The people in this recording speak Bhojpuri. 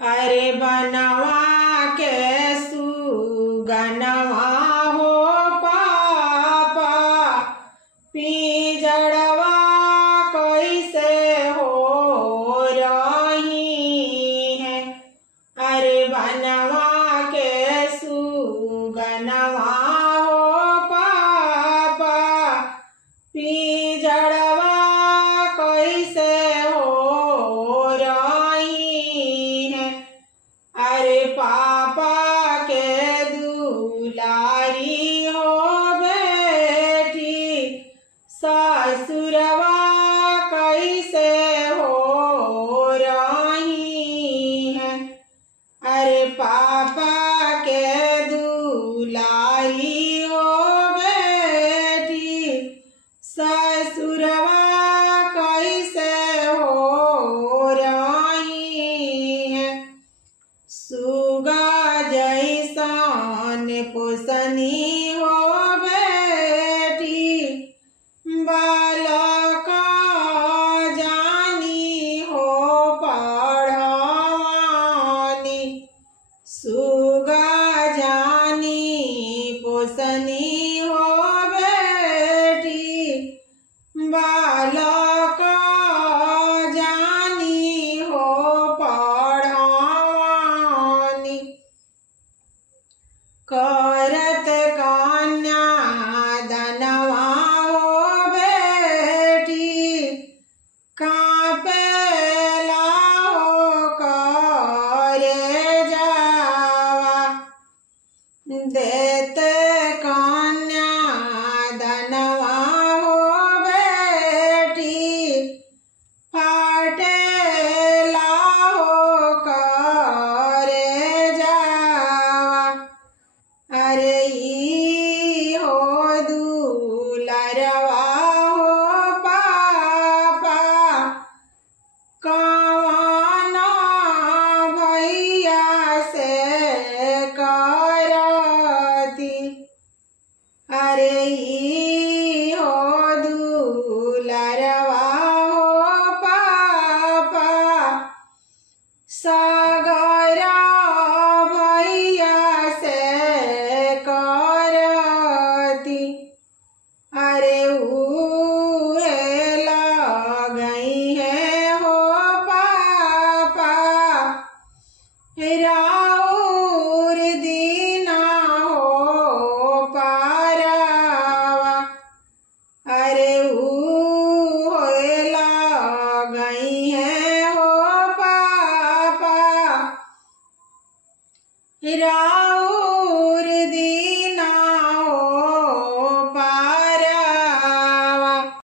अरे बनवा के सुगनवा हो पापा, पिंजड़वा कैसे हो रही है। अरे बनवा के सुगनवा हो पापा, पिंजड़वा कैसे हो रही है। अरे पापा के दुलारी हो बेटी, ससुरवा कैसे हो रही है। अरे पापा के दुलारी हो बेटी, ससुरवा कैसे हो रही है। सुगा जैसन पोसनी हो बेटी, बालका जानी हो पढ़वानी। सुगा जानी पोसनी हो बेटी, बालका जानी हो पढ़वानी। करत कन्या दनवा हो बेटी, कांपेला हो करे जावा। देते कन्या दनवा हो बेटी, फाटेला हो करे जावा। अरे ई हो दुलरवा हो पापा, कवना भैया से करती। अरे ई हो दुलरवा हो पापा, सागरा भैया से करती। अरे उहे लगई है हो पापा, राउर दीना हो पारवा। अरे उहे लगई है हो पापा, राउर